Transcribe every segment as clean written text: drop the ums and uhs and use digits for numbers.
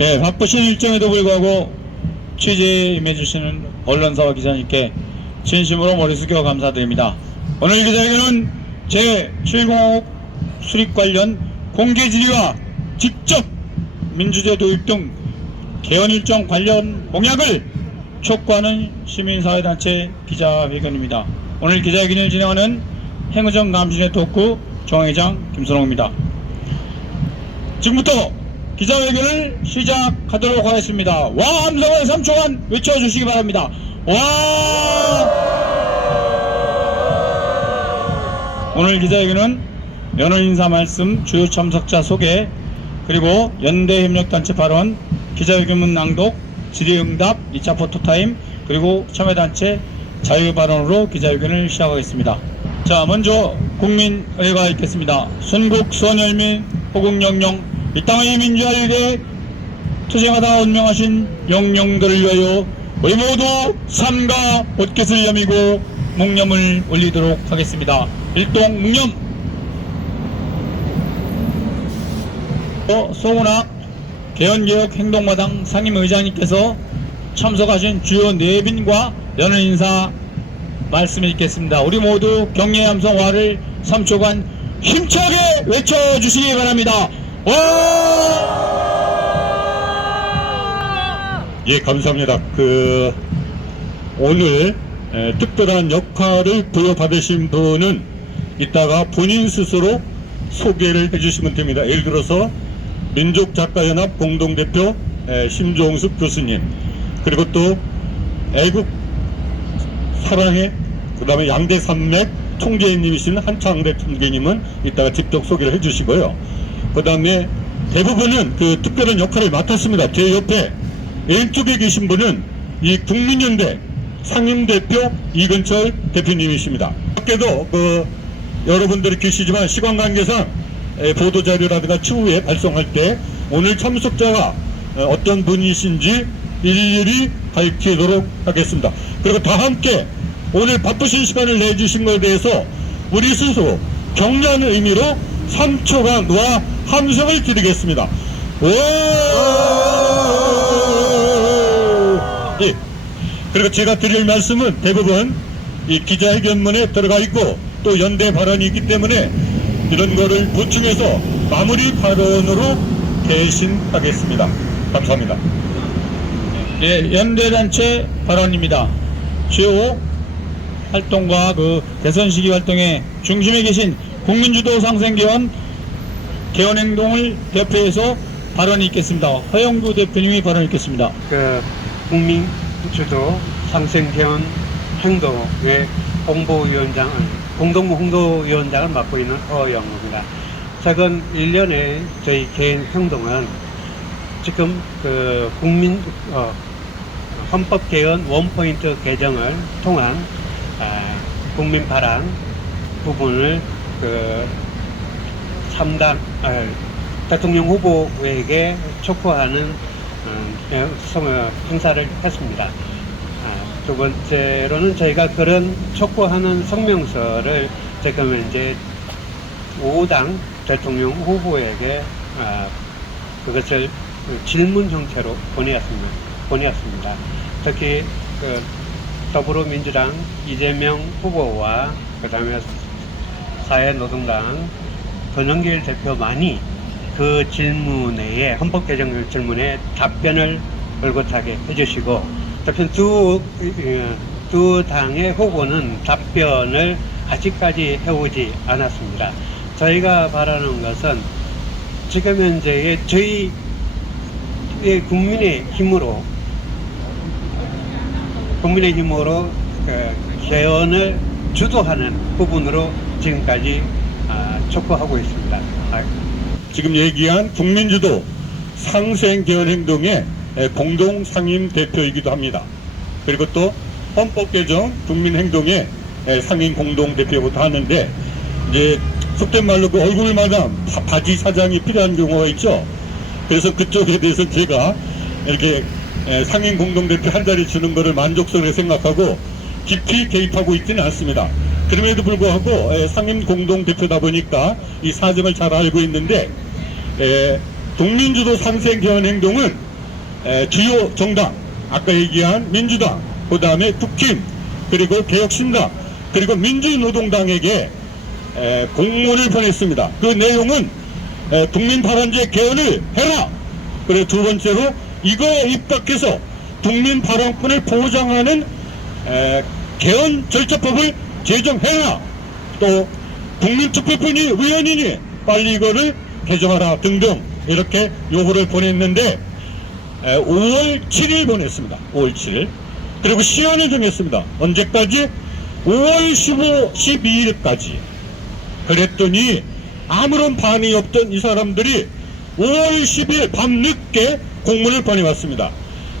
예, 바쁘신 일정에도 불구하고 취재에 임해주시는 언론사와 기자님께 진심으로 머리 숙여 감사드립니다. 오늘 기자회견은 제7공화국 수립 관련 공개 질의와 직접 민주제 도입 등 개헌 일정 관련 공약을 촉구하는 시민사회단체 기자회견입니다. 오늘 기자회견을 진행하는 행의정 감시네트워크 정회장 김선홍입니다. 지금부터 기자회견을 시작하도록 하겠습니다. 와 함성을 3초간 외쳐주시기 바랍니다. 와! 오늘 기자회견은 연원 인사 말씀, 주요 참석자 소개, 그리고 연대협력단체 발언, 기자회견문 낭독, 질의응답, 2차 포토타임, 그리고 참여단체 자유발언으로 기자회견을 시작하겠습니다. 자, 먼저 국민의회가 있겠습니다. 순국, 수원열민, 호국영령, 이 땅의 민주화를 위해 투쟁하다 운명하신 영령들을 위하여 우리 모두 삼가 옷깃을 여미고 묵념을 올리도록 하겠습니다. 일동 묵념. 송은학 개헌개혁 행동마당 상임의장님께서 참석하신 주요 내빈과 연원 인사 말씀을 읽겠습니다. 우리 모두 경례 함성화를 3초간 힘차게 외쳐주시기 바랍니다. 예, 감사합니다. 오늘 특별한 역할을 부여받으신 분은 이따가 본인 스스로 소개를 해주시면 됩니다. 예를 들어서 민족작가연합 공동대표 심종숙 교수님, 그리고 또 애국 사랑의 그 다음에 양대산맥 총재님이신 한창대 총재님은 이따가 직접 소개를 해주시고요. 그 다음에 대부분은 그 특별한 역할을 맡았습니다. 제 옆에 왼쪽에 계신 분은 이 국민연대 상임대표 이근철 대표님이십니다. 밖에도 여러분들이 계시지만 시간 관계상 보도자료라든가 추후에 발송할 때 오늘 참석자가 어떤 분이신지 일일이 밝히도록 하겠습니다. 그리고 다 함께 오늘 바쁘신 시간을 내주신 것에 대해서 우리 스스로 격려하는 의미로 3초간 와 함성을 드리겠습니다. 예. 그리고 제가 드릴 말씀은 대부분 이 기자회견문에 들어가 있고 또 연대 발언이 있기 때문에 이런 거를 보충해서 마무리 발언으로 대신하겠습니다. 감사합니다. 예, 연대단체 발언입니다. 주요 활동과 대선 시기 활동의 중심에 계신 국민주도 상생개헌 개헌행동을 대표해서 발언이 있겠습니다. 허영구 대표님이 발언 있겠습니다. 국민주도 상생개헌 행동의 공동 홍보위원장을 맡고 있는 허영구입니다. 최근 1년의 저희 개헌 행동은 지금 헌법 개헌 원포인트 개정을 통한 국민 발행 부분을 대통령 후보에게 촉구하는 행사를 했습니다. 두 번째로는 저희가 그런 촉구하는 성명서를 지금 이제 5당 대통령 후보에게 그것을 질문 형태로 보내었습니다. 특히 더불어민주당 이재명 후보와 그 다음에 사회노동당 권영길 대표만이 그 질문에 헌법 개정 질문에 답변을 올곧하게 해주시고 특히 두 당의 후보는 답변을 아직까지 해오지 않았습니다. 저희가 바라는 것은 지금 현재의 저희 국민의 힘으로 개헌을 주도하는 부분으로 지금까지 촉구하고 있습니다. 지금 얘기한 국민주도 상생개헌행동의 공동 상임 대표이기도 합니다. 그리고 또 헌법개정 국민행동의 상임 공동 대표부터 하는데 이제 속된 말로 얼굴마다 바지 사장이 필요한 경우가 있죠. 그래서 그쪽에 대해서 제가 이렇게 상임 공동 대표 한 자리 주는 것을 만족스럽게 생각하고 깊이 개입하고 있지는 않습니다. 그럼에도 불구하고 상임 공동 대표다 보니까 이 사정을 잘 알고 있는데 국민주도 상생개헌 행동은 주요 정당, 아까 얘기한 민주당, 그 다음에 국힘, 그리고 개혁신당, 그리고 민주노동당에게 공문을 보냈습니다. 그 내용은 국민발언제 개헌을 해라. 그리고 두 번째로 이거에 입각해서 국민발언권을 보장하는 개헌 절차법을 제정해라. 또 국민투표권이 의원이니 빨리 이거를 개정하라 등등 이렇게 요구를 보냈는데 5월 7일 보냈습니다. 5월 7일. 그리고 시한을 정했습니다. 언제까지? 5월 15, 12일까지. 그랬더니 아무런 반응이 없던 이 사람들이 5월 10일 밤늦게 공문을 보내왔습니다.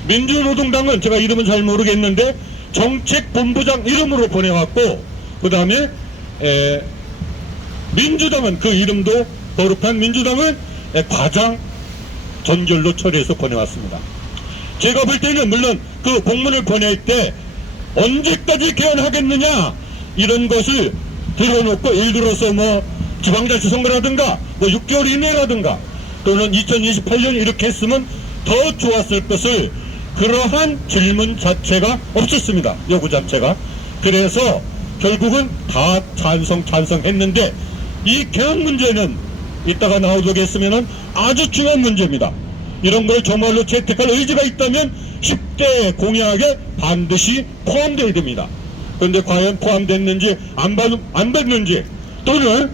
민주노동당은 제가 이름은 잘 모르겠는데 정책본부장 이름으로 보내왔고, 그 다음에 민주당은 그 이름도 거룩한 민주당은 과장 전결로 처리해서 보내왔습니다. 제가 볼 때는 물론 그 공문을 보낼 때 언제까지 개헌하겠느냐 이런 것을 들어놓고, 예를 들어서 뭐 지방자치선거라든가 뭐 6개월 이내라든가 또는 2028년 이렇게 했으면 더 좋았을 것을, 그러한 질문 자체가 없었습니다. 요구 자체가. 그래서 결국은 다 찬성했는데, 이 개헌 문제는 이따가 나오겠으면 아주 중요한 문제입니다. 이런 걸 정말로 채택할 의지가 있다면 10대 공약에 반드시 포함되어야 됩니다. 그런데 과연 포함됐는지 안 받는지, 또는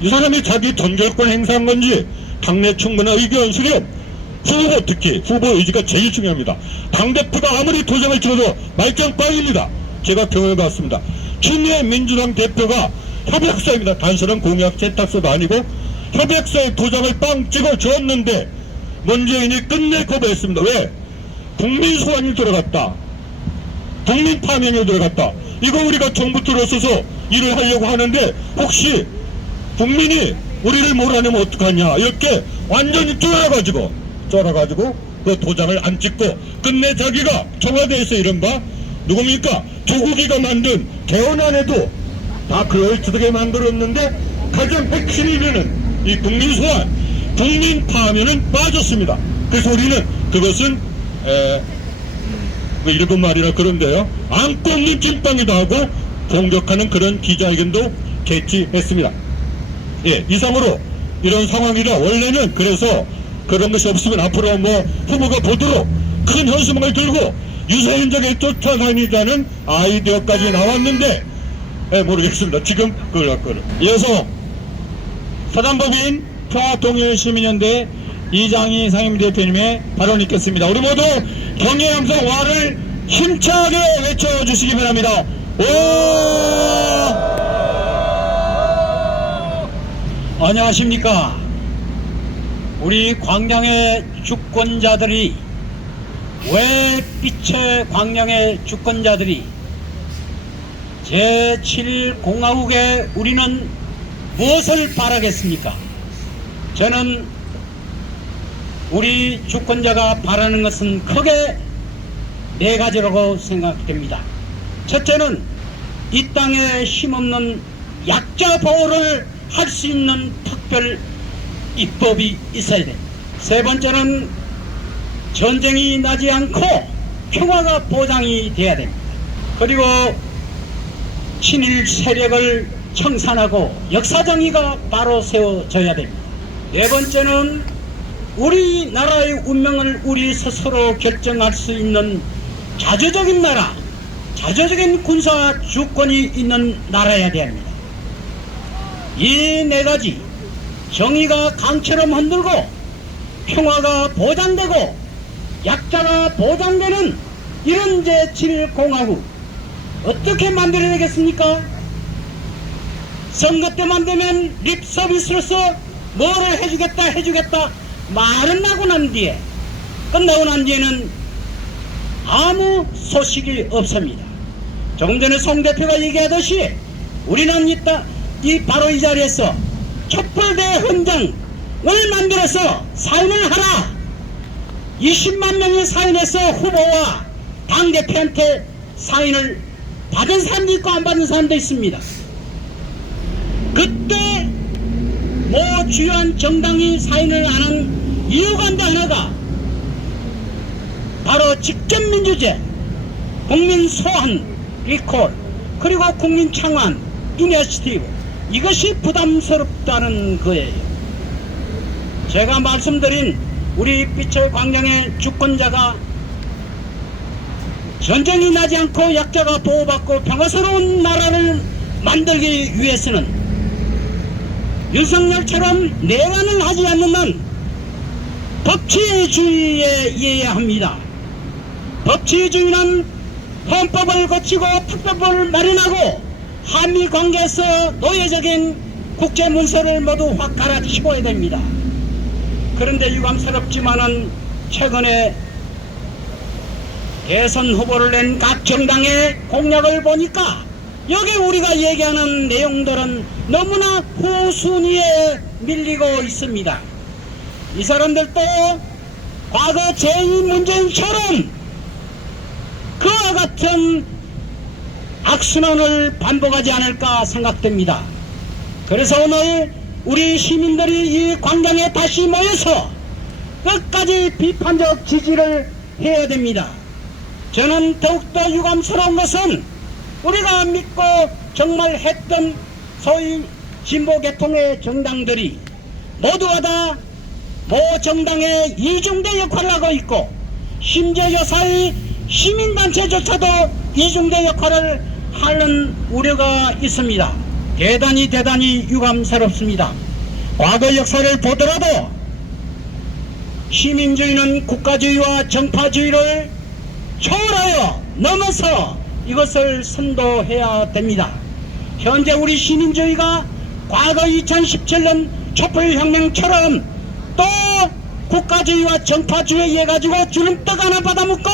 이 사람이 자기 전결권 행사한 건지, 당내 충분한 의견 수렴, 후보, 특히 후보 의지가 제일 중요합니다. 당대표가 아무리 도장을 찍어도 말짱 빵입니다. 제가 경험해봤습니다. 추미애 민주당 대표가 협약서입니다. 단순한 공약 채택서도 아니고 협약서에 도장을 빵 찍어 주었는데 문재인이 끝내 거부했습니다. 왜? 국민 소환이 들어갔다, 국민 파면이 들어갔다. 이거 우리가 정부 들어서서 일을 하려고 하는데 혹시 국민이 우리를 몰아내면 어떡하냐, 이렇게 완전히 쫄아가지고 그 도장을 안 찍고 끝내 자기가 청와대에서 이른바 누굽니까? 조국이가 만든 개헌안에도 다 그럴듯하게 만들었는데 가장 핵심이 되는 이 국민 소환, 국민 파면은 빠졌습니다. 그래서 우리는 그것은 일본 말이라 그런데요, 안고 없는 찐빵이다 하고 공격하는 그런 기자회견도 개최했습니다. 예, 이상으로 이런 상황이라 원래는, 그래서 그런 것이 없으면 앞으로 뭐 후보가 보도록 큰 현수막을 들고 유세인적에 쫓아다니자는 아이디어까지 나왔는데 모르겠습니다. 지금 그걸 갖고는. 이어서 사단법인 평화통일시민연대 이장희 상임대표님의 발언이 있겠습니다. 우리 모두 경의 함성 와를 힘차게 외쳐주시기 바랍니다. 오! 안녕하십니까. 우리 광양의 주권자들이, 왜 빛의 광양의 주권자들이 제7공화국에 우리는 무엇을 바라겠습니까? 저는 우리 주권자가 바라는 것은 크게 네 가지라고 생각됩니다. 첫째는 이 땅에 힘없는 약자 보호를 할 수 있는 특별 입법이 있어야 됩니다. 세 번째는 전쟁이 나지 않고 평화가 보장이 돼야 됩니다. 그리고 친일 세력을 청산하고 역사정의가 바로 세워져야 됩니다. 네 번째는 우리나라의 운명을 우리 스스로 결정할 수 있는 자주적인 나라, 자주적인 군사 주권이 있는 나라여야 됩니다. 이 네 가지, 정의가 강처럼 흔들고 평화가 보장되고 약자가 보장되는 이런 제7공화국 어떻게 만들어내겠습니까? 선거 때만 되면 립 서비스로서 뭐를 해주겠다 말은 하고 난 뒤에, 끝나고 난 뒤에는 아무 소식이 없습니다. 조금 전에 송 대표가 얘기하듯이 우리는 바로 이 자리에서 촛불대 헌장을 만들어서 사인을 하라. 20만 명이 사인해서 후보와 당대표한테 사인을 받은 사람도 있고 안 받은 사람도 있습니다. 그때 뭐 주요한 정당이 사인을 안 한 이유가 한 하나가 바로 직접민주제, 국민 소환, 리콜, 그리고 국민 창안, 이니셔티브, 이것이 부담스럽다는 거예요. 제가 말씀드린 우리 삐처 광장의 주권자가 전쟁이 나지 않고 약자가 보호받고 평화스러운 나라를 만들기 위해서는 윤석열처럼 내란을 하지 않는 한 법치주의에 의해야 합니다. 법치주의는 헌법을 고치고 특별법을 마련하고 한미 관계에서 노예적인 국제 문서를 모두 확 갈아치워야 됩니다. 그런데 유감스럽지만은 최근에 대선 후보를 낸 각 정당의 공약을 보니까 여기 우리가 얘기하는 내용들은 너무나 후순위에 밀리고 있습니다. 이 사람들도 과거 제2 문재인처럼 그와 같은 악순환을 반복하지 않을까 생각됩니다. 그래서 오늘 우리 시민들이 이 광장에 다시 모여서 끝까지 비판적 지지를 해야 됩니다. 저는 더욱더 유감스러운 것은 우리가 믿고 정말 했던 소위 진보계통의 정당들이 모두가 다 모 정당의 이중대 역할을 하고 있고 심지어 요사이 시민단체조차도 이중대 역할을 하는 우려가 있습니다. 대단히 유감스럽습니다. 과거 역사를 보더라도 시민주의는 국가주의와 정파주의를 초월하여 넘어서 이것을 선도해야 됩니다. 현재 우리 시민주의가 과거 2017년 촛불혁명처럼 또 국가주의와 정파주의에 가지고 주름떡 하나 받아먹고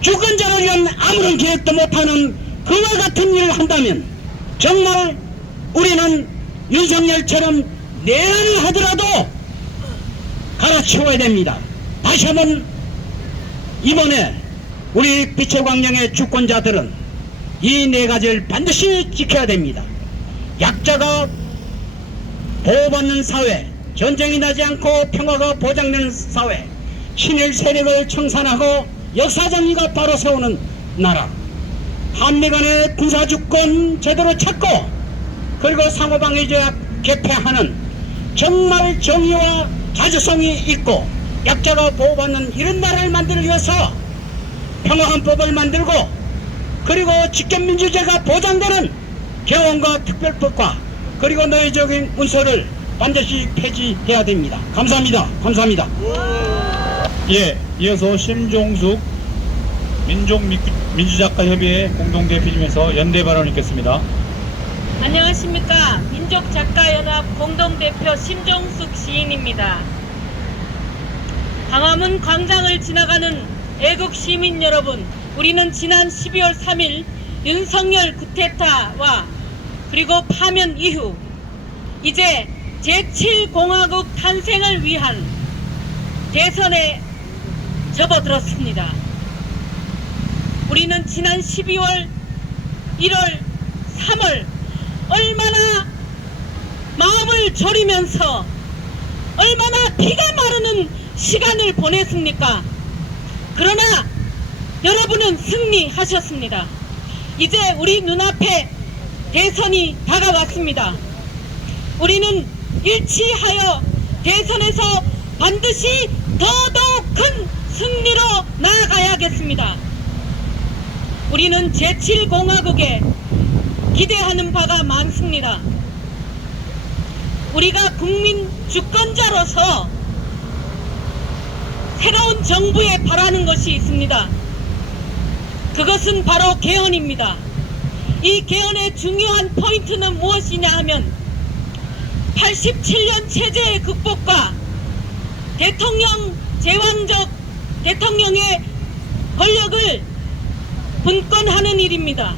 주권자를 위한 아무런 계획도 못하는 그와 같은 일을 한다면 정말 우리는 윤석열처럼 내란을 하더라도 갈아치워야 됩니다. 다시 한번 이번에 우리 삐처광장의 주권자들은 이 네 가지를 반드시 지켜야 됩니다. 약자가 보호받는 사회, 전쟁이 나지 않고 평화가 보장되는 사회, 친일 세력을 청산하고 역사정의가 바로 세우는 나라, 한미 간의 군사주권 제대로 찾고 그리고 상호방위조약 개폐하는 정말 정의와 자주성이 있고 약자가 보호받는 이런 나라를 만들기 위해서 평화헌법을 만들고 그리고 직접민주제가 보장되는 개헌과 특별법과 그리고 노예적인 문서를 반드시 폐지해야 됩니다. 감사합니다. 감사합니다. 예, 이어서 심종숙 민주작가협의회 공동대표님에서 연대 발언 있겠습니다. 안녕하십니까. 민족작가연합 공동대표 심종숙 시인입니다. 광화문 광장을 지나가는 애국 시민 여러분, 우리는 지난 12월 3일 윤석열 쿠데타와 그리고 파면 이후 이제 제7공화국 탄생을 위한 대선에 접어들었습니다. 우리는 지난 12월, 1월, 3월 얼마나 마음을 졸이면서 얼마나 피가 마르는 시간을 보냈습니까? 그러나 여러분은 승리하셨습니다. 이제 우리 눈앞에 대선이 다가왔습니다. 우리는 일치하여 대선에서 반드시 더더욱 큰 승리로 나아가야겠습니다. 우리는 제7공화국에 기대하는 바가 많습니다. 우리가 국민 주권자로서 새로운 정부에 바라는 것이 있습니다. 그것은 바로 개헌입니다. 이 개헌의 중요한 포인트는 무엇이냐 하면 87년 체제의 극복과 대통령 제왕적 대통령의 권력을 분권하는 일입니다.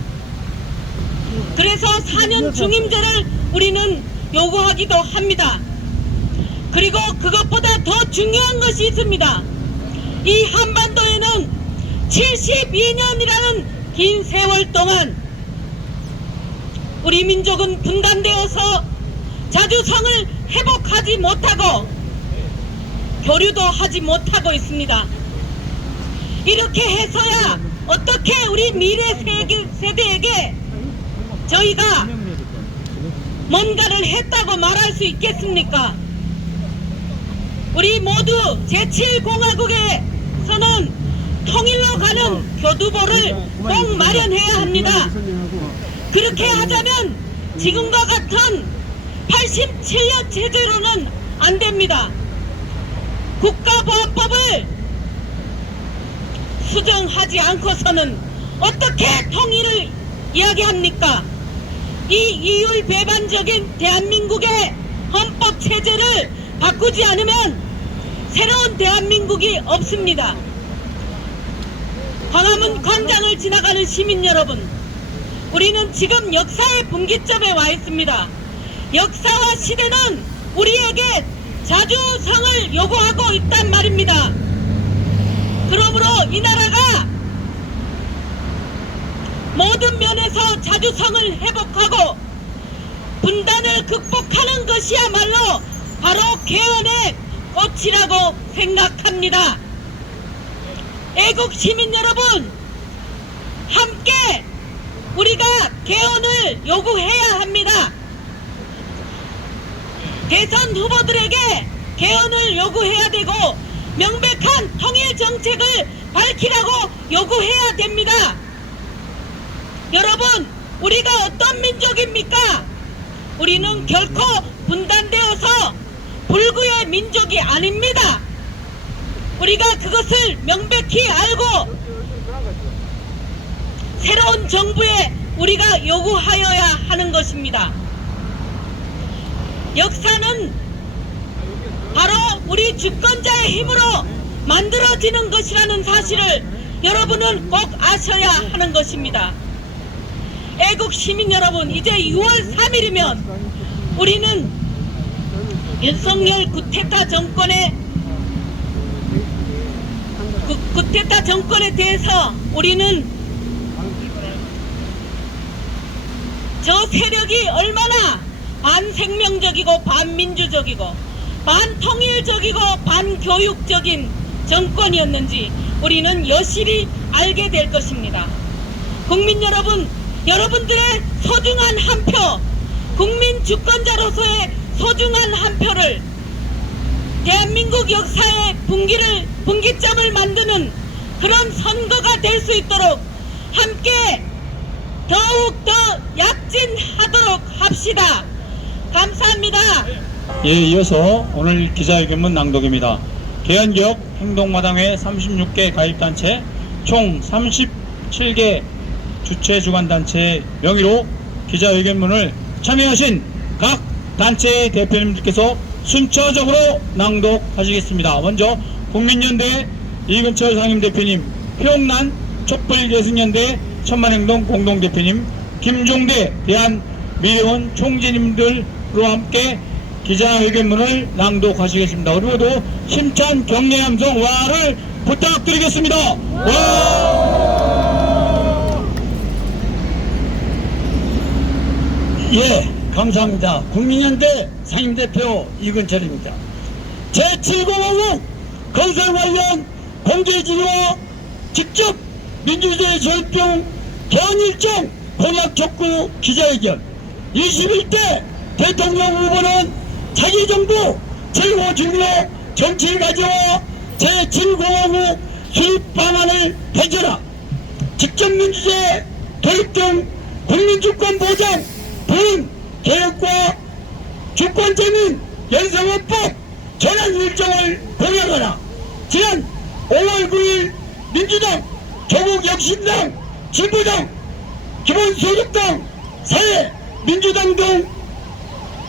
그래서 4년 중임제를 우리는 요구하기도 합니다. 그리고 그것보다 더 중요한 것이 있습니다. 이 한반도에는 72년이라는 긴 세월 동안 우리 민족은 분단되어서 자주성을 회복하지 못하고 교류도 하지 못하고 있습니다. 이렇게 해서야 어떻게 우리 미래 세대에게 저희가 뭔가를 했다고 말할 수 있겠습니까? 우리 모두 제7공화국에서는 통일로 가는 교두보를 꼭 마련해야 합니다. 그렇게 하자면 지금과 같은 87년 체제로는 안 됩니다. 국가보안법을 수정하지 않고서는 어떻게 통일을 이야기합니까? 이 이율 배반적인 대한민국의 헌법 체제를 바꾸지 않으면 새로운 대한민국이 없습니다. 광화문 광장을 지나가는 시민 여러분, 우리는 지금 역사의 분기점에 와 있습니다. 역사와 시대는 우리에게 자주성을 요구하고 있단 말입니다. 그러므로 이 나라가 모든 면에서 자주성을 회복하고 분단을 극복하는 것이야말로 바로 개헌의 꽃이라고 생각합니다. 애국 시민 여러분, 함께 우리가 개헌을 요구해야 합니다. 대선 후보들에게 개헌을 요구해야 되고 명백한 통일 정책을 밝히라고 요구해야 됩니다. 여러분, 우리가 어떤 민족입니까? 우리는 결코 분단되어서 불구의 민족이 아닙니다. 우리가 그것을 명백히 알고 새로운 정부에 우리가 요구하여야 하는 것입니다. 역사는 바로 우리 주권자의 힘으로 만들어지는 것이라는 사실을 여러분은 꼭 아셔야 하는 것입니다. 애국 시민 여러분, 이제 6월 3일이면 우리는 윤석열 쿠데타 정권에 대해서 우리는 저 세력이 얼마나 반생명적이고 반민주적이고 반통일적이고 반교육적인 정권이었는지 우리는 여실히 알게 될 것입니다. 국민 여러분, 여러분들의 소중한 한 표, 국민 주권자로서의 소중한 한 표를 대한민국 역사의 분기점을 만드는 그런 선거가 될 수 있도록 함께 더욱더 약진하도록 합시다. 감사합니다. 예, 이어서 오늘 기자회견문 낭독입니다. 개헌기억 행동마당회 36개 가입단체 총 37개 주최주관단체 명의로 기자회견문을 참여하신 각 단체의 대표님들께서 순차적으로 낭독하시겠습니다. 먼저 국민연대 이근철 상임대표님, 표영란 촛불예승연대 천만행동 공동대표님, 김종대 대한미래원 총재님들과 함께 기자회견문을 낭독하시겠습니다. 우리 모두 힘찬 격려 함성 와를 부탁드리겠습니다. 와! 예, 감사합니다. 국민연대 상임대표 이근철입니다. 제7공화국 건설 관련 공개지휘와 직접 민주주의 조입병 개헌 일정 공약 촉구 기자회견. 21대 대통령 후보는 자기 정부 최고 중요 정치 가져와 제7공화국 수립 방안을 펼쳐라. 직접 민주주의 도입 등 국민주권 보장 부임 개혁과 주권제민 연성헌법 전환 일정을 공약하라. 지난 5월 9일 민주당, 조국혁신당, 진보당, 기본소득당, 사회민주당 등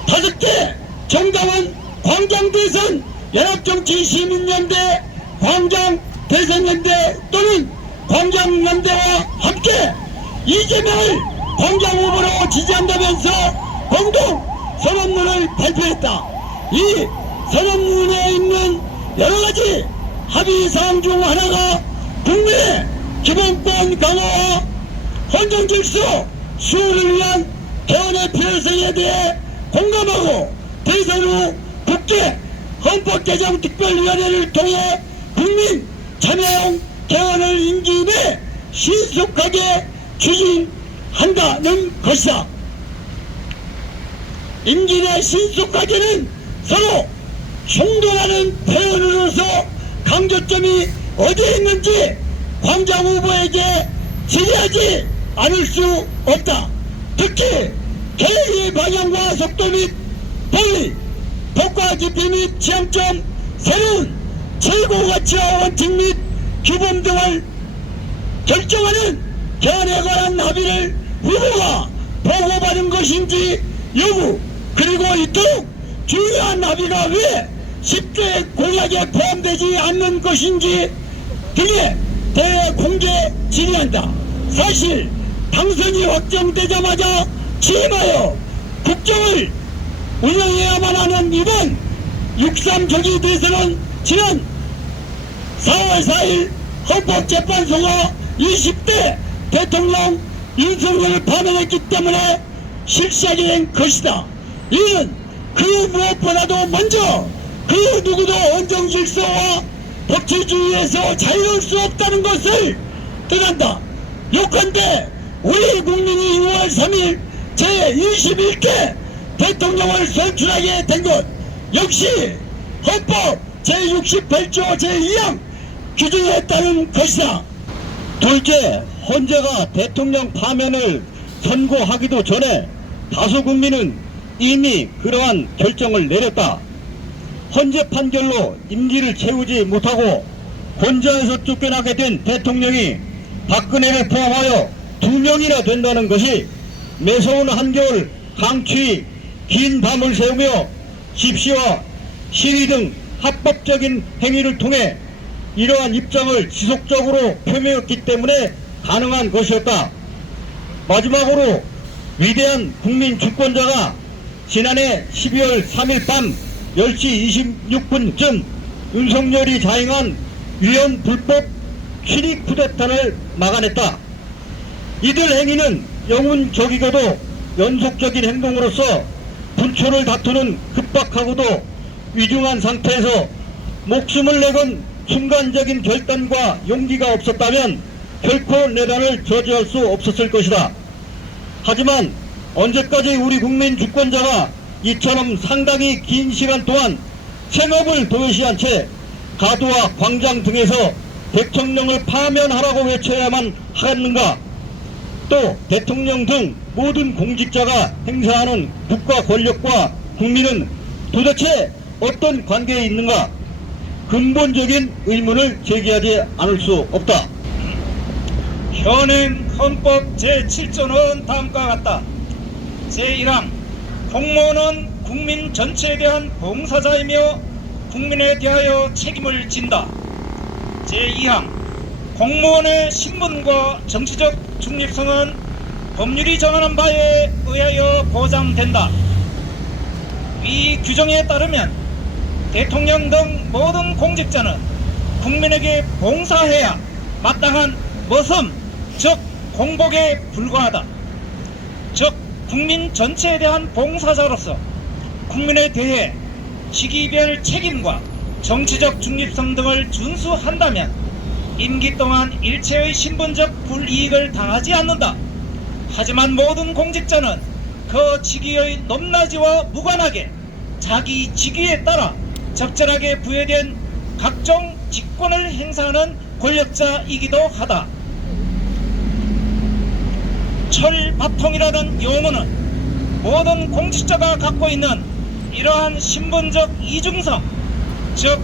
5개 정당은 광장대선 연합정치시민연대, 광장대선연대 또는 광장연대와 함께 이재명을 광장후보로 지지한다면서 공동 선언문을 발표했다. 이 선언문에 있는 여러가지 합의사항 중 하나가 국민의 기본권 강화와 헌정질서 수호를 위한 개헌의 필요성에 대해 공감하고 대선 후 국회 헌법개정특별위원회를 통해 국민 참여형 개헌을 신속하게 추진한다는 것이다. 임기 내 신속하게는 서로 충돌하는 표현으로서 강조점이 어디에 있는지 광장 후보에게 질의하지 않을 수 없다. 특히 개혁의 방향과 속도 및 범위, 법과 깊이 및 지향점, 새로운 최고 가치와 원칙 및 규범 등을 결정하는 개헌에 관한 합의를 후보가 보고받은 것인지 여부, 그리고 이토록 중요한 합의가 왜 10대 공약에 포함되지 않는 것인지 등에 대해 공개 질의한다. 사실 당선이 확정되자마자 취임하여 국정을 운영해야만 하는 이번 6.3 조기 대선은 지난 4월 4일 헌법재판소가 20대 대통령 윤석열을 파면했기 때문에 실시하게 된 것이다. 이는 그 무엇보다도 먼저 그 누구도 헌정질서와 법치주의에서 자유로울 수 없다는 것을 뜻한다. 요컨대 우리 국민이 6월 3일 제21대 대통령을 선출하게 된 것 역시 헌법 제68조 제2항 규정에 따른 것이다. 둘째, 헌재가 대통령 파면을 선고하기도 전에 다수 국민은 이미 그러한 결정을 내렸다. 헌재 판결로 임기를 채우지 못하고 권좌에서 쫓겨나게 된 대통령이 박근혜를 포함하여 2명이나 된다는 것이 매서운 한겨울 강추위 긴 밤을 새우며 집시와 시위 등 합법적인 행위를 통해 이러한 입장을 지속적으로 표명했기 때문에 가능한 것이었다. 마지막으로 위대한 국민 주권자가 지난해 12월 3일 밤 10시 26분쯤 윤석열이 자행한 위헌 불법 출입 쿠데타를 막아냈다. 이들 행위는 영운적이고도 연속적인 행동으로서 분초를 다투는 급박하고도 위중한 상태에서 목숨을 내건 순간적인 결단과 용기가 없었다면 결코 내란을 저지할 수 없었을 것이다. 하지만 언제까지 우리 국민 주권자가 이처럼 상당히 긴 시간 동안 생업을 도외시한 채 가도와 광장 등에서 대통령을 파면하라고 외쳐야만 하겠는가? 또 대통령 등 모든 공직자가 행사하는 국가 권력과 국민은 도대체 어떤 관계에 있는가? 근본적인 의문을 제기하지 않을 수 없다. 현행 헌법 제7조는 다음과 같다. 제1항 공무원은 국민 전체에 대한 봉사자이며 국민에 대하여 책임을 진다. 제2항 공무원의 신분과 정치적 중립성은 법률이 정하는 바에 의하여 보장된다. 이 규정에 따르면 대통령 등 모든 공직자는 국민에게 봉사해야 마땅한 모섬, 즉 공복에 불과하다. 즉 국민 전체에 대한 봉사자로서 국민에 대해 시기별 책임과 정치적 중립성 등을 준수한다면 임기 동안 일체의 신분적 불이익을 당하지 않는다. 하지만 모든 공직자는 그 직위의 높낮이와 무관하게 자기 직위에 따라 적절하게 부여된 각종 직권을 행사하는 권력자이기도 하다. 철밥통이라는 용어는 모든 공직자가 갖고 있는 이러한 신분적 이중성, 즉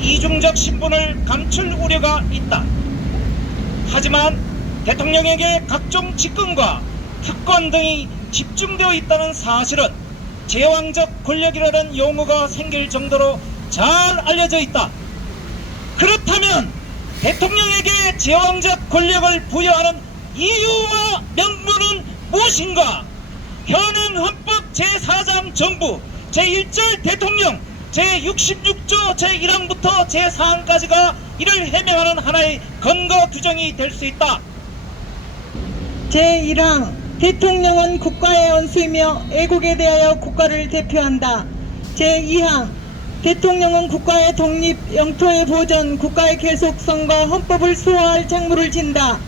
이중적 신분을 감출 우려가 있다. 하지만 대통령에게 각종 직권과 특권 등이 집중되어 있다는 사실은 제왕적 권력이라는 용어가 생길 정도로 잘 알려져 있다. 그렇다면 대통령에게 제왕적 권력을 부여하는 이유와 명분은 무엇인가? 현행 헌법 제4장 정부 제1절 대통령 제66조 제1항부터 제4항까지가 이를 해명하는 하나의 근거 규정이 될 수 있다. 제1항 대통령은 국가의 원수이며 애국에 대하여 국가를 대표한다. 제2항 대통령은 국가의 독립, 영토의 보전, 국가의 계속성과 헌법을 수호할 책무를 진다.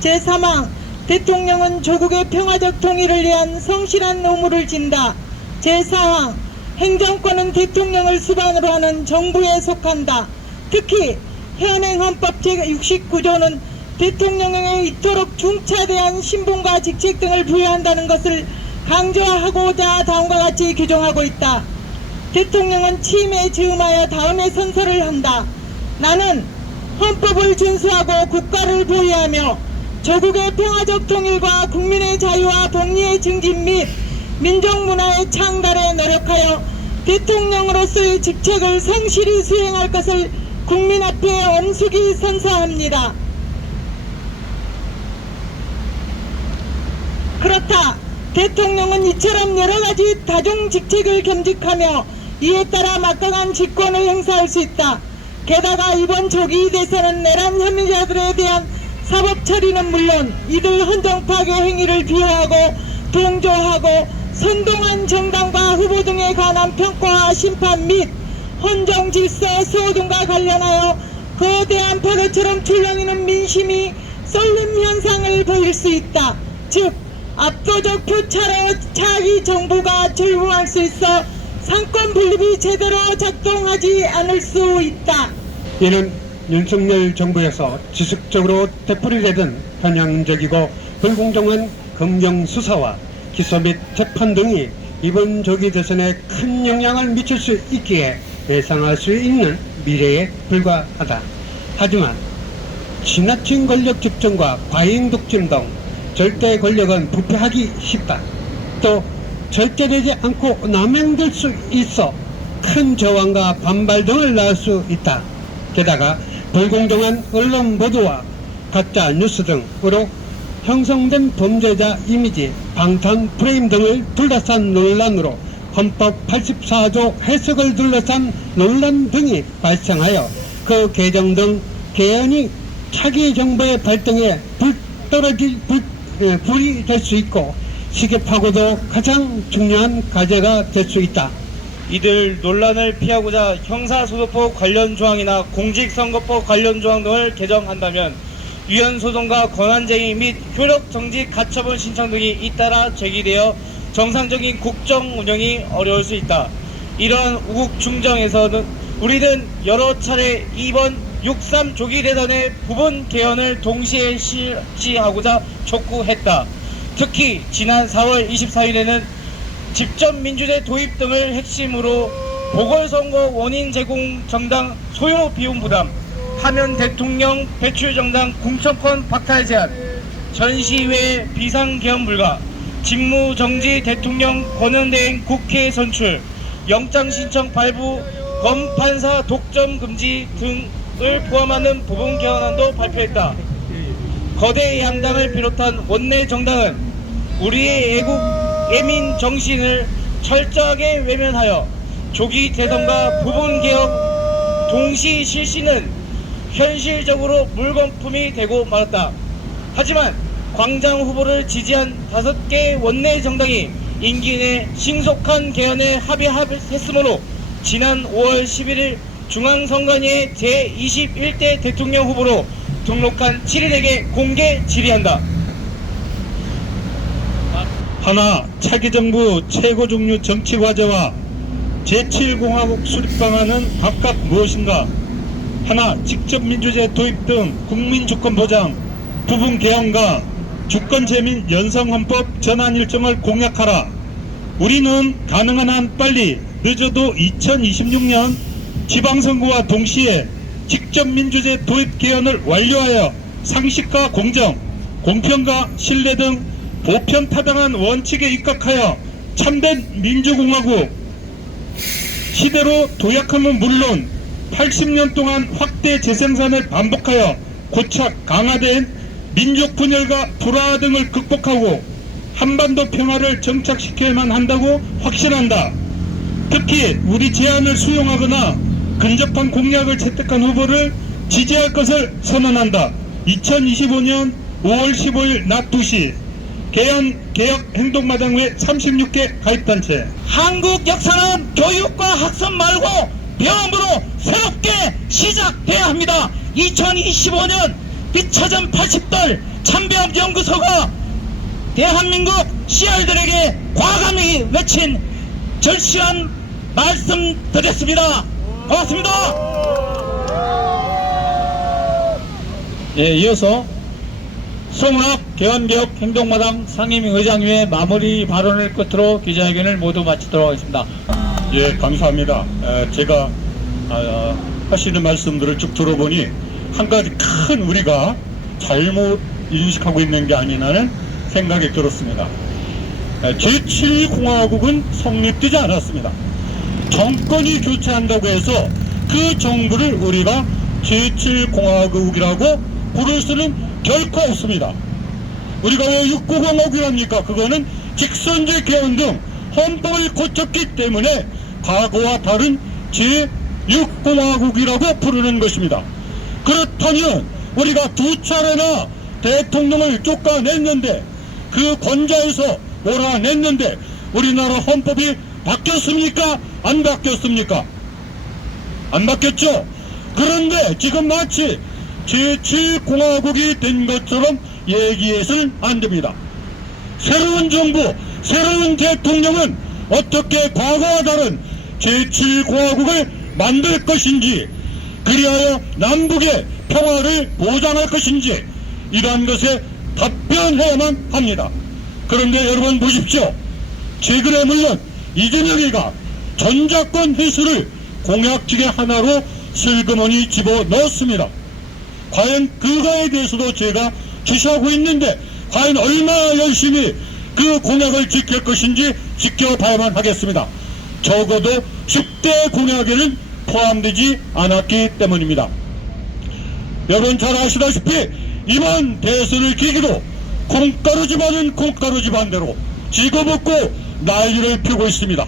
제3항 대통령은 조국의 평화적 통일을 위한 성실한 의무를 진다. 제4항 행정권은 대통령을 수반으로 하는 정부에 속한다. 특히 현행 헌법 제69조는 대통령에게 이토록 중차대한 신분과 직책 등을 부여한다는 것을 강조하고자 다음과 같이 규정하고 있다. 대통령은 취임에 즈음하여 다음의 선서를 한다. 나는 헌법을 준수하고 국가를 보위하며 조국의 평화적 통일과 국민의 자유와 복리의 증진 및 민족 문화의 창달에 노력하여 대통령으로서의 직책을 성실히 수행할 것을 국민 앞에 엄숙히 선서합니다. 그렇다. 대통령은 이처럼 여러가지 다중 직책을 겸직하며 이에 따라 막강한 직권을 행사할 수 있다. 게다가 이번 조기 대선은 내란 혐의자들에 대한 사법 처리는 물론 이들 헌정 파괴 행위를 비호하고 동조하고 선동한 정당과 후보 등에 관한 평가와 심판 및 헌정 질서 수호 등과 관련하여 거대한 파도처럼 출렁이는 민심이 쏠림 현상을 보일 수 있다. 즉 압도적 표차로 차기 정부가 출범할 수 있어 상권 분립이 제대로 작동하지 않을 수 있다. 이는 윤석열 정부에서 지속적으로 되풀이되던 편향적이고 불공정한 검경 수사와 기소 및 재판 등이 이번 조기 대선에 큰 영향을 미칠 수 있기에 예상할 수 있는 미래에 불과하다. 하지만 지나친 권력 집중과 과잉 독점 등 절대 권력은 부패하기 쉽다. 또 절제되지 않고 남용될 수 있어 큰 저항과 반발 등을 낳을 수 있다. 게다가 불공정한 언론 보도와 가짜 뉴스 등으로 형성된 범죄자 이미지, 방탄 프레임 등을 둘러싼 논란으로 헌법 84조 해석을 둘러싼 논란 등이 발생하여 그 개정 등 개헌이 차기 정부의 발등에 불이 될 수 있고 시급하고도 가장 중요한 과제가 될 수 있다. 이들 논란을 피하고자 형사소송법 관련 조항이나 공직선거법 관련 조항 등을 개정한다면 위헌소송과 권한쟁의 및 효력정지 가처분 신청 등이 잇따라 제기되어 정상적인 국정 운영이 어려울 수 있다. 이러한 우국 중정에서는 우리는 여러 차례 이번 6.3 조기 대선의 부분 개헌을 동시에 실시하고자 촉구했다. 특히 지난 4월 24일에는 직접민주제 도입 등을 핵심으로 보궐선거 원인 제공 정당 소요 비용 부담, 하면 대통령 배출 정당 공천권 박탈 제한, 전시회 비상개헌 불가, 직무정지 대통령 권한대행 국회 선출, 영장신청 발부, 검판사 독점 금지 등을 포함하는 부분 개헌안도 발표했다. 거대 양당을 비롯한 원내 정당은 우리의 애국 예민 정신을 철저하게 외면하여 조기 대선과 부분 개혁 동시 실시는 현실적으로 물거품이 되고 말았다. 하지만 광장 후보를 지지한 5개 원내 정당이 임기 내 신속한 개헌에 합의했으므로 지난 5월 11일 중앙선관위의 제21대 대통령 후보로 등록한 7인에게 공개 질의한다. 하나, 차기 정부 최고 중요 정치 과제와 제7공화국 수립 방안은 각각 무엇인가? 하나, 직접민주제 도입 등 국민주권 보장, 부분 개헌과 주권제 및 연성헌법 전환 일정을 공약하라. 우리는 가능한 한 빨리, 늦어도 2026년 지방선거와 동시에 직접민주제 도입 개헌을 완료하여 상식과 공정, 공평과 신뢰 등 보편타당한 원칙에 입각하여 참된 민주공화국 시대로 도약함은 물론 80년 동안 확대 재생산을 반복하여 고착 강화된 민족 분열과 불화 등을 극복하고 한반도 평화를 정착시켜야만 한다고 확신한다. 특히 우리 제안을 수용하거나 근접한 공약을 채택한 후보를 지지할 것을 선언한다. 2025년 5월 15일 낮 2시 개혁 행동마당회 36개 가입단체. 한국 역사는 교육과 학습 말고 배움으로 새롭게 시작돼야 합니다. 2025년 빛찾은 80돌 참배연구소가 대한민국 씨알들에게 과감히 외친 절실한 말씀 드렸습니다. 고맙습니다. 예, 이어서 송은학 개헌개혁 행동마당 상임의장위의 마무리 발언을 끝으로 기자회견을 모두 마치도록 하겠습니다. 예, 감사합니다. 제가 하시는 말씀들을 쭉 들어보니 한 가지 큰 우리가 잘못 인식하고 있는 게 아니라는 생각이 들었습니다. 제7공화국은 성립되지 않았습니다. 정권이 교체한다고 해서 그 정부를 우리가 제7공화국이라고 부를 수는 결코 없습니다. 우리가 왜 6구공화국이랍니까? 그거는 직선제 개헌 등 헌법을 고쳤기 때문에 과거와 다른 제6공화국이라고 부르는 것입니다. 그렇다면 우리가 두 차례나 대통령을 쫓아냈는데 그 권좌에서 몰아냈는데 우리나라 헌법이 바뀌었습니까? 안 바뀌었습니까? 안 바뀌었죠? 그런데 지금 마치 제7공화국이 된 것처럼 얘기해서는 안 됩니다. 새로운 정부, 새로운 대통령은 어떻게 과거와 다른 제7공화국을 만들 것인지, 그리하여 남북의 평화를 보장할 것인지, 이러한 것에 답변해야만 합니다. 그런데 여러분 보십시오. 최근에 물론 이재명이가 전작권 회수를 공약 중에 하나로 슬그머니 집어넣었습니다. 과연 그거에 대해서도 제가 주시하고 있는데 과연 얼마나 열심히 그 공약을 지킬 것인지 지켜봐야만 하겠습니다. 적어도 10대 공약에는 포함되지 않았기 때문입니다. 여러분 잘 아시다시피 이번 대선을 계기로 콩가루 집안은 콩가루 집안대로 지고먹고 난리를 피우고 있습니다.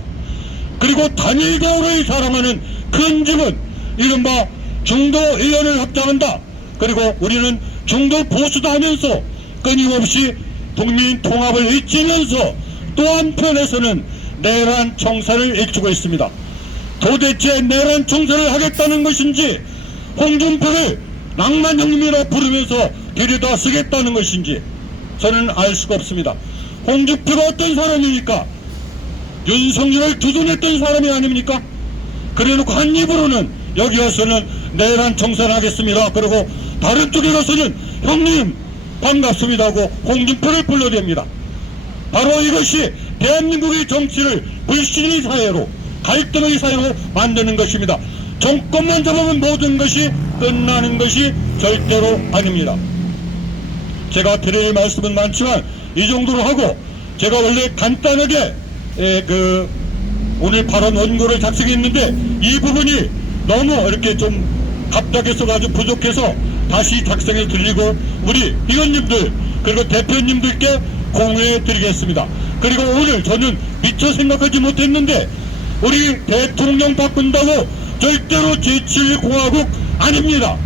그리고 단일교를 자랑하는 큰 집은 이른바 중도 의원을 확장한다. 그리고 우리는 중도 보수도 하면서 끊임없이 국민 통합을 외치면서 또 한편에서는 내란 청사를 외치고 있습니다. 도대체 내란 청사를 하겠다는 것인지 홍준표를 낭만 형님이라 부르면서 데려다 쓰겠다는 것인지 저는 알 수가 없습니다. 홍준표가 어떤 사람입니까? 윤석열을 두둔했던 사람이 아닙니까? 그래놓고 한 입으로는 여기 와서는 내란 청산을 하겠습니다. 그리고 다른 쪽에 가서는 형님 반갑습니다 하고 홍준표를 불러댑니다. 바로 이것이 대한민국의 정치를 불신의 사회로, 갈등의 사회로 만드는 것입니다. 정권만 잡으면 모든 것이 끝나는 것이 절대로 아닙니다. 제가 드릴 말씀은 많지만 이 정도로 하고, 제가 원래 간단하게 오늘 발언 원고를 작성했는데 이 부분이 너무 이렇게 좀 갑작해서가지고 부족해서 다시 작성해 드리고 우리 의원님들 그리고 대표님들께 공유해 드리겠습니다. 그리고 오늘 저는 미처 생각하지 못했는데 우리 대통령 바꾼다고 절대로 제7공화국 아닙니다.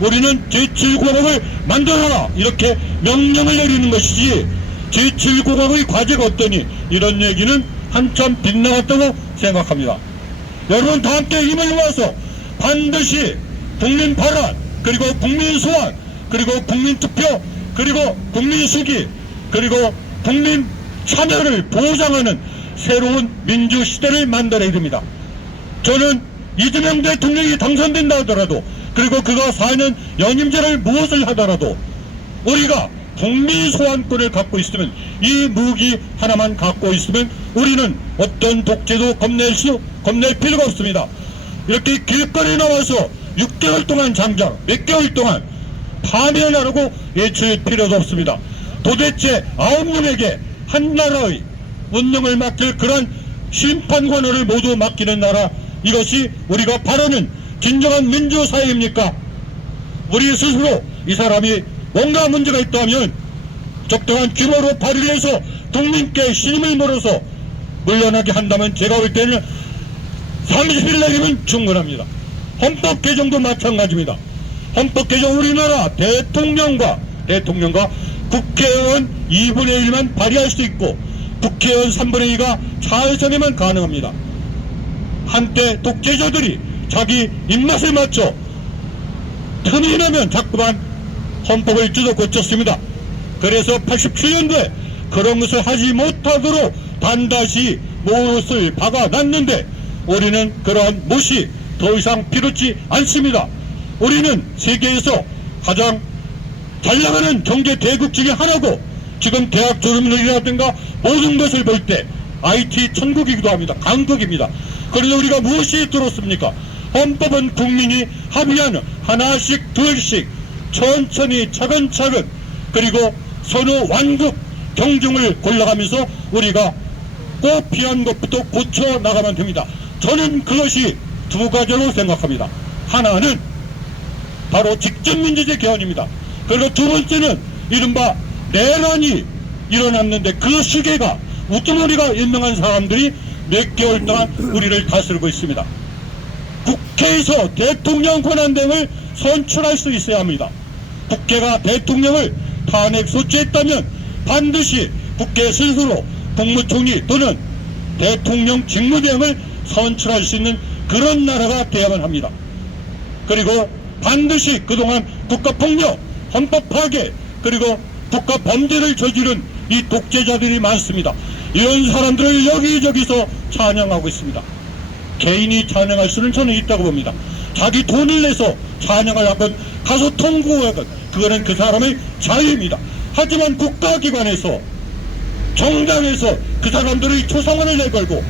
우리는 제7공화국을 만들어라 이렇게 명령을 내리는 것이지 제7공화국의 과제가 어떠니 이런 얘기는 한참 빗나갔다고 생각합니다. 여러분 다 함께 힘을 모아서 반드시 국민 발언 그리고 국민 소환 그리고 국민 투표 그리고 국민 수기 그리고 국민 참여를 보장하는 새로운 민주 시대를 만들어야 됩니다. 저는 이재명 대통령이 당선된다 하더라도 그리고 그가 4년 연임제를 무엇을 하더라도 우리가 국민 소환권을 갖고 있으면 이 무기 하나만 갖고 있으면 우리는 어떤 독재도 겁낼 필요가 없습니다. 이렇게 길거리에 나와서 6개월 동안 장장 몇 개월 동안 파면하라고 외칠 필요도 없습니다. 도대체 9명에게 한 나라의 운명을 맡길 그런 심판 권한을 모두 맡기는 나라, 이것이 우리가 바라는 진정한 민주사회입니까? 우리 스스로 이 사람이 뭔가 문제가 있다면 적당한 규모로 발의를 해서 국민께 신임을 물어서 물러나게 한다면 제가 볼 때는 30일 내리면 충분합니다. 헌법 개정도 마찬가지입니다. 헌법 개정 우리나라 대통령과 국회의원 2분의 1만 발의할 수 있고 국회의원 3분의 2가 찬성에만 가능합니다. 한때 독재자들이 자기 입맛에 맞춰 틈이 나면 자꾸만 헌법을 뜯어 고쳤습니다. 그래서 87년도에 그런 것을 하지 못하도록 반드시 못을 박아놨는데 우리는 그러한 못이 더 이상 필요치 않습니다. 우리는 세계에서 가장 잘 나가는 경제 대국 중에 하나고 지금 대학 졸업률이라든가 모든 것을 볼 때 IT 천국이기도 합니다. 강국입니다. 그런데 우리가 무엇이 들었습니까? 헌법은 국민이 합의하는 하나씩 둘씩 천천히 차근차근 그리고 선후 완국 경중을 골라가면서 우리가 꼭 필요한 것부터 고쳐 나가면 됩니다. 저는 그것이 두 가지로 생각합니다. 하나는 바로 직접민주주의 개헌입니다. 그리고 두 번째는 이른바 내란이 일어났는데 그 시계가 우두머리가 유명한 사람들이 몇 개월 동안 우리를 다스리고 있습니다. 국회에서 대통령 권한대행을 선출할 수 있어야 합니다. 국회가 대통령을 탄핵 소추했다면 반드시 국회 스스로 국무총리 또는 대통령 직무대행을 선출할 수 있는 그런 나라가 되어야만 합니다. 그리고 반드시 그동안 국가폭력, 헌법 파괴, 그리고 국가 범죄를 저지른 이 독재자들이 많습니다. 이런 사람들을 여기저기서 찬양하고 있습니다. 개인이 찬양할 수는 저는 있다고 봅니다. 자기 돈을 내서 찬양을 하건 가서 통보하건 그거는 그 사람의 자유입니다. 하지만 국가기관에서 정당에서 그 사람들의 초상화를 내걸고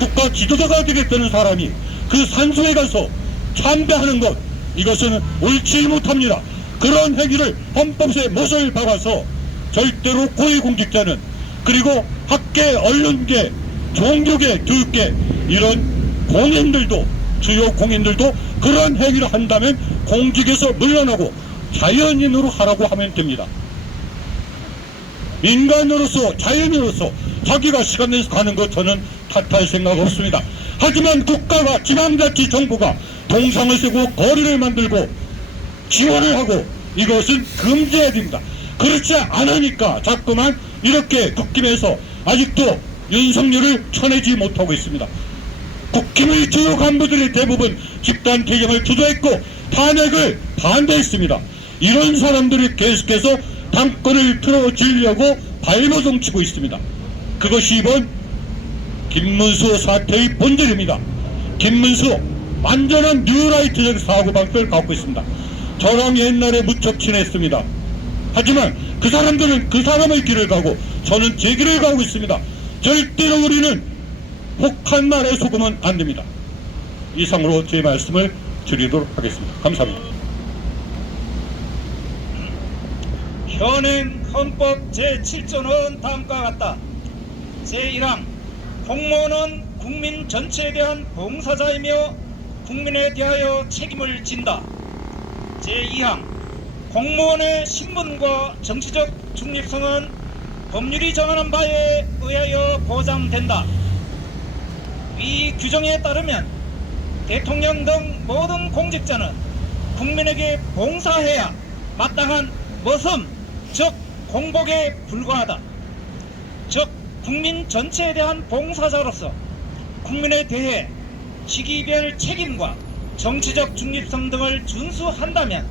국가 지도자가 되겠다는 사람이 그 산소에 가서 참배하는 것, 이것은 옳지 못합니다. 그런 행위를 헌법에 못을 박아서 절대로 고위공직자는 그리고 학계, 언론계, 종교계, 교육계 이런 공인들도 주요 공인들도 그런 행위를 한다면 공직에서 물러나고 자연인으로 하라고 하면 됩니다. 인간으로서 자연인으로서 자기가 시간 내서 가는 것 저는 탓할 생각 없습니다. 하지만 국가가 지방자치 정부가 동상을 쓰고 거리를 만들고 지원을 하고 이것은 금지해야 됩니다. 그렇지 않으니까 자꾸만 이렇게 국힘에서 아직도 윤석열을 쳐내지 못하고 있습니다. 국힘의 주요 간부들이 대부분 집단 퇴정을 주도했고 탄핵을 반대했습니다. 이런 사람들이 계속해서 당권을 틀어주려고 발버둥치고 있습니다. 그것이 이번 김문수 사태의 본질입니다. 김문수 완전한 뉴라이트적 사고방식을 갖고 있습니다. 저랑 옛날에 무척 친했습니다. 하지만 그 사람들은 그 사람의 길을 가고 저는 제 길을 가고 있습니다. 절대로 우리는 혹한 말에 속으면 안 됩니다. 이상으로 제 말씀을 드리도록 하겠습니다. 감사합니다. 현행 헌법 제7조는 다음과 같다. 제1항 공무원은 국민 전체에 대한 봉사자이며 국민에 대하여 책임을 진다. 제2항 공무원의 신분과 정치적 중립성은 법률이 정하는 바에 의하여 보장된다. 이 규정에 따르면 대통령 등 모든 공직자는 국민에게 봉사해야 마땅한 모섬, 즉 공복에 불과하다. 즉 국민 전체에 대한 봉사자로서 국민에 대해 시기별 책임과 정치적 중립성 등을 준수한다면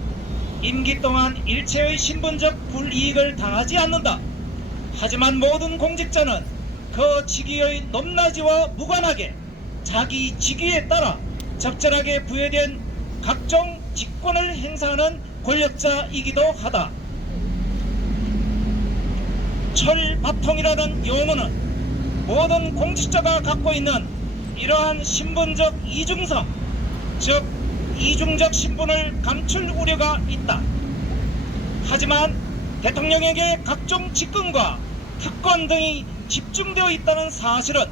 임기 동안 일체의 신분적 불이익을 당하지 않는다. 하지만 모든 공직자는 그 직위의 높낮이와 무관하게 자기 직위에 따라 적절하게 부여된 각종 직권을 행사하는 권력자이기도 하다. 철밥통이라는 용어는 모든 공직자가 갖고 있는 이러한 신분적 이중성, 즉 이중적 신분을 감출 우려가 있다. 하지만 대통령에게 각종 직권과 특권 등이 집중되어 있다는 사실은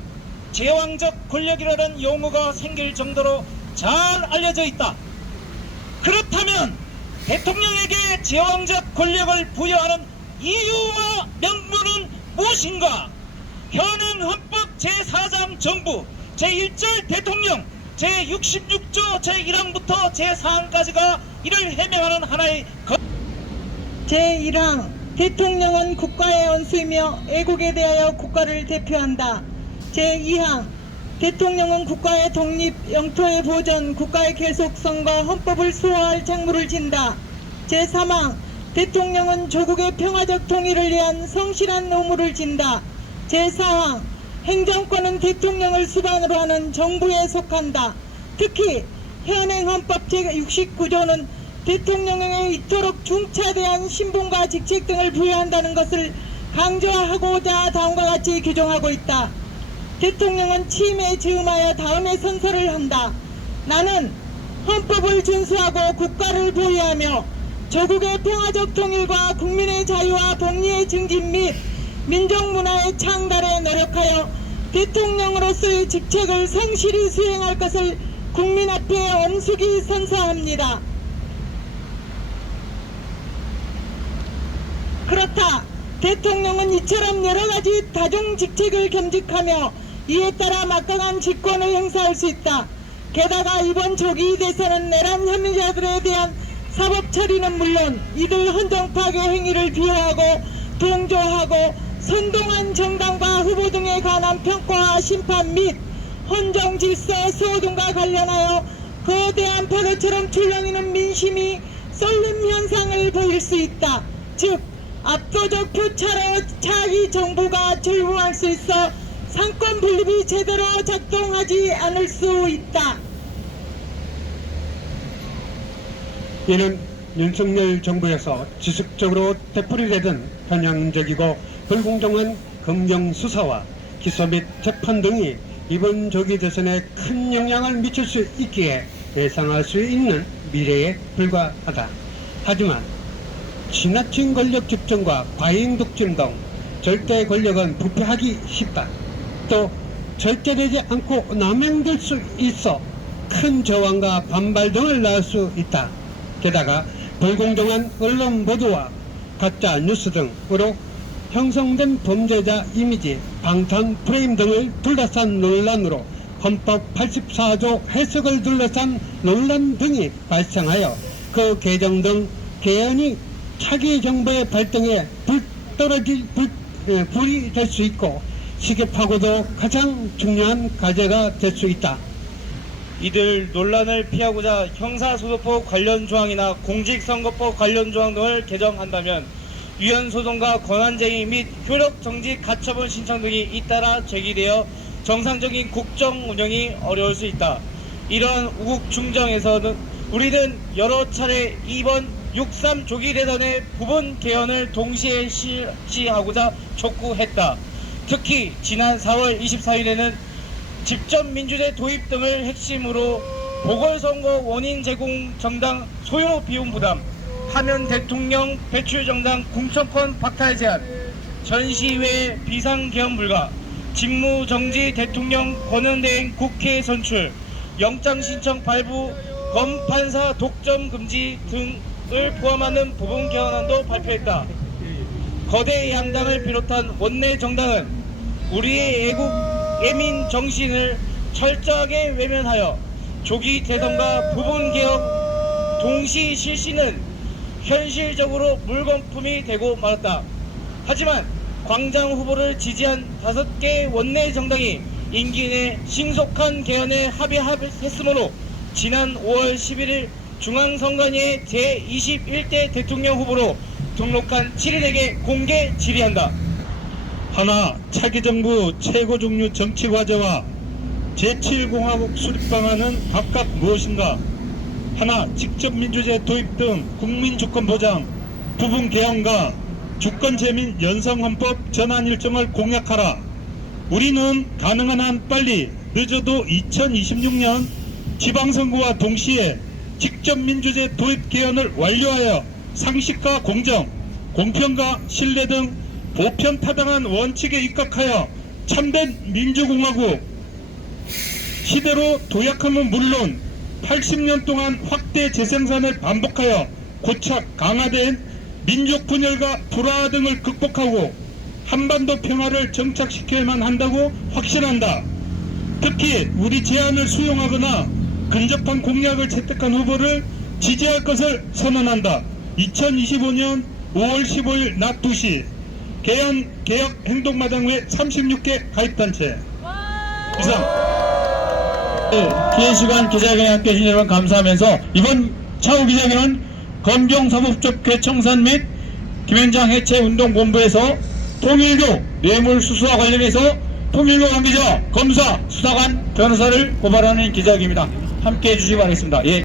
제왕적 권력이라는 용어가 생길 정도로 잘 알려져 있다. 그렇다면 대통령에게 제왕적 권력을 부여하는 이유와 명분은 무엇인가? 현행 헌법 제4장 정부 제1절 대통령 제66조 제1항부터 제4항까지가 이를 해명하는 하나의 제1항 대통령은 국가의 원수이며 애국에 대하여 국가를 대표한다. 제2항 대통령은 국가의 독립, 영토의 보전, 국가의 계속성과 헌법을 수호할 책무를 진다. 제3항 대통령은 조국의 평화적 통일을 위한 성실한 의무를 진다. 제4항 행정권은 대통령을 수반으로 하는 정부에 속한다. 특히 현행 헌법 제69조는 대통령에게 이토록 중차대한 신분과 직책 등을 부여한다는 것을 강조하고자 다음과 같이 규정하고 있다. 대통령은 취임에 즈음하여 다음의 선서를 한다. 나는 헌법을 준수하고 국가를 보위하며 조국의 평화적 통일과 국민의 자유와 복리의 증진 및 민족 문화의 창달에 노력하여 대통령으로서의 직책을 성실히 수행할 것을 국민 앞에 엄숙히 선서합니다. 그렇다. 대통령은 이처럼 여러가지 다중 직책을 겸직하며 이에 따라 막강한 직권을 행사할 수 있다. 게다가 이번 조기 대선은 내란 혐의자들에 대한 사법 처리는 물론 이들 헌정 파괴 행위를 비호하고 동조하고 선동한 정당과 후보 등에 관한 평가와 심판 및 헌정 질서 수호 등과 관련하여 거대한 파도처럼 출렁이는 민심이 쏠림 현상을 보일 수 있다. 즉 압도적 표차로 차기 정부가 출범할 수 있어 상권 분립이 제대로 작동하지 않을 수 있다. 이는 윤석열 정부에서 지속적으로 되풀이되던 편향적이고 불공정한 검경 수사와 기소 및 재판 등이 이번 조기 대선에 큰 영향을 미칠 수 있기에 예상할 수 있는 미래에 불과하다. 하지만 지나친 권력 집중과 과잉 독점 등 절대 권력은 부패하기 쉽다. 또 절제되지 않고 남용될 수 있어 큰 저항과 반발 등을 낳을 수 있다. 게다가 불공정한 언론 보도와 가짜 뉴스 등으로 형성된 범죄자 이미지, 방탄 프레임 등을 둘러싼 논란으로 헌법 84조 해석을 둘러싼 논란 등이 발생하여 그 개정 등 개헌이 차기 정부의 발등에 불이 될 수 있고 시급하고도 가장 중요한 과제가 될 수 있다. 이들 논란을 피하고자 형사소송법 관련 조항이나 공직선거법 관련 조항 등을 개정한다면 위헌소송과 권한쟁의 및 효력정지 가처분 신청 등이 잇따라 제기되어 정상적인 국정 운영이 어려울 수 있다. 이러한 우국 중정에서는 우리는 여러 차례 이번 6.3 조기 대선의 부분 개헌을 동시에 실시하고자 촉구했다. 특히 지난 4월 24일에는 직접민주제 도입 등을 핵심으로 보궐선거 원인 제공 정당 소요 비용 부담, 하면 대통령 배출 정당 공천권 박탈 제한, 전시회 비상개헌 불가, 직무정지 대통령 권한대행 국회 선출, 영장신청 발부, 검판사 독점 금지 등을 포함하는 부분 개헌안도 발표했다. 거대 양당을 비롯한 원내 정당은 우리의 애국 애민 정신을 철저하게 외면하여 조기 대선과 부분 개헌 동시 실시는 현실적으로 물거품이 되고 말았다. 하지만 광장 후보를 지지한 5개 원내 정당이 임기 내 신속한 개헌에 합의했으므로 지난 5월 11일 중앙선관위의 제21대 대통령 후보로 등록한 7인에게 공개 질의한다. 하나, 차기 정부 최고 중류 정치 과제와 제7공화국 수립 방안은 각각 무엇인가? 하나, 직접민주제 도입 등 국민주권 보장, 부분 개헌과 주권제 및 연성헌법 전환 일정을 공약하라. 우리는 가능한 한 빨리, 늦어도 2026년 지방선거와 동시에 직접민주제 도입 개헌을 완료하여 상식과 공정, 공평과 신뢰 등 보편타당한 원칙에 입각하여 참된 민주공화국 시대로 도약함은 물론 80년 동안 확대 재생산을 반복하여 고착 강화된 민족 분열과 불화 등을 극복하고 한반도 평화를 정착시켜야만 한다고 확신한다. 특히 우리 제안을 수용하거나 근접한 공약을 채택한 후보를 지지할 것을 선언한다. 2025년 5월 15일 낮 2시 개헌 개혁 행동마당회 36개 가입단체 이상. 긴 시간 기자회견에 함께 해주신 여러분 감사하면서 이번 차후 기자회견은 검경사법적 괴청산 및 김현장 해체 운동본부에서 통일교 뇌물수수와 관련해서 통일교 관계자, 검사, 수사관, 변호사를 고발하는 기자입니다. 함께해 주시기 바라겠습니다. 예.